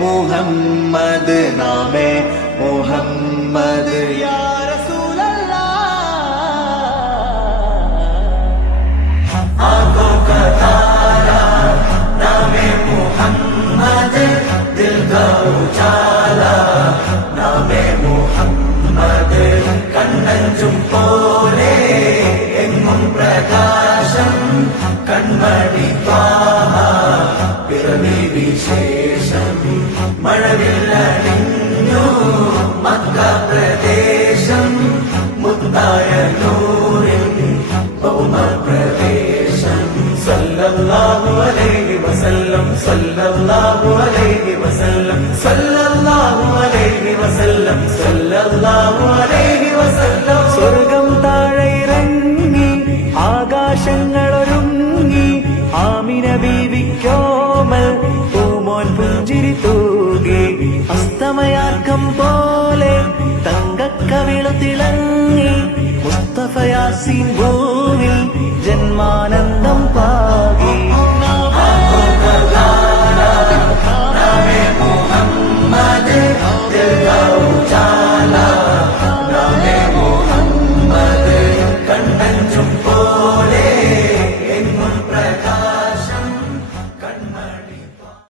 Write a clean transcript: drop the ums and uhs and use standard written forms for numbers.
മുഹമ്മദ് നാമേ മുഹമ്മദ് യാ റസൂലല്ലാഹ് ആँखों का तारा नामे मुहम्मद दिल का उजाला नामे മുഹമ്മദ് കണ്ണഞ്ചും പോലെ എങ്ങും പ്രകാശം കൺമണി ത്വാഹ പിറവി വിശേഷം മഴവില്ലണിഞ്ഞു മക്ക പ്രദേശം മുത്തായ നൂറിൻ ഭൗമപ്രദേശം സല്ലല്ലാഹു അലൈഹി വസല്ലം സല്ലല്ലാഹു അലൈഹി വസല്ലം സല്ലല്ലാഹു അലൈഹി വസല്ലം സല്ലല്ലാഹു അലൈഹി വസല്ലം സ്വർഗം താഴെ ഇറങ്ങി ആകാശങ്ങളൊരുങ്ങി ആമിന ബീവിക്കോമൽ പൂമോൻ പുഞ്ചിരി തൂകി അസ്തമയാർക്കം പോലെ തങ്കക്കവിളു തിളങ്ങി മുസ്തഫ യാസീൻ ഭൂവിൽ ജന്മാനന്ദം പാ